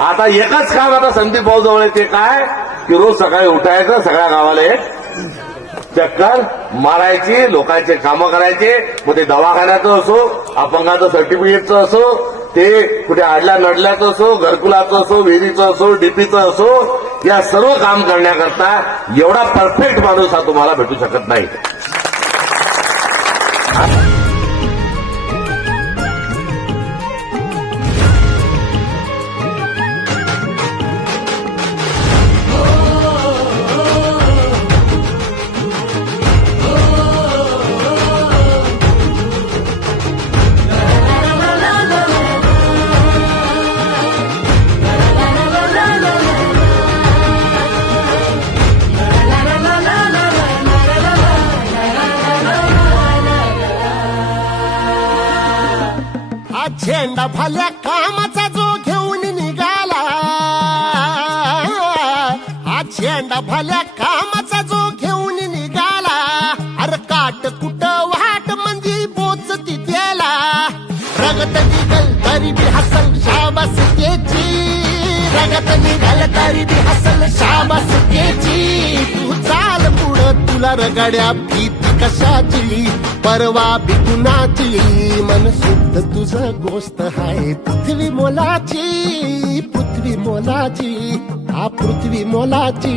आता एकच काम आता संदीप भाऊ जवळ आहे, ते काय की रोज सकाळी उठायचं, सगळ्या गावाला एक चक्कर मारायची, लोकांचे कामं करायचे. मग ते दवाखान्याचं असो, अपंगाचं सर्टिफिकेटचं असो, ते कुठे आडल्या नडल्याचं असो, घरकुलाचं असो, विहिरीचं असो, डीपीचं असो, या सर्व काम करण्याकरता एवढा परफेक्ट माणूस हा तुम्हाला भेटू शकत नाही. झेंडा भल्या कामाचा जो घेऊन निघाला, हा झेंडा भल्या कामाचा जो घेऊन निघाला. अरे काट कुट वाट मंदी पोचती त्याला, रगत निघल तरी बी हसल शाबास त्याची, रगत निघल तरी बी हसल शाबास त्याची. तू चाल पुढं, तुला रगड्या भीती कशाची, परवा बी कुणाची, मन शुद्ध तुझं गोष्ट आहे पृथ्वी मोलाची, पृथ्वी मोलाची, हा पृथ्वी मोलाची.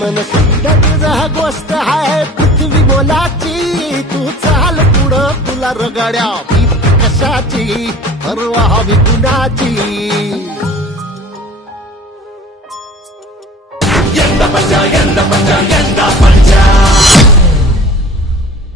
मन शुद्ध तुझं गोष्ट आहे पृथ्वी मोलाची. तू चाल पुढं, तुला रगड्या भीती कशाची, परवा बी कुणाची. यंदा पंजा, यंदा पंजा, यंदा पंजा.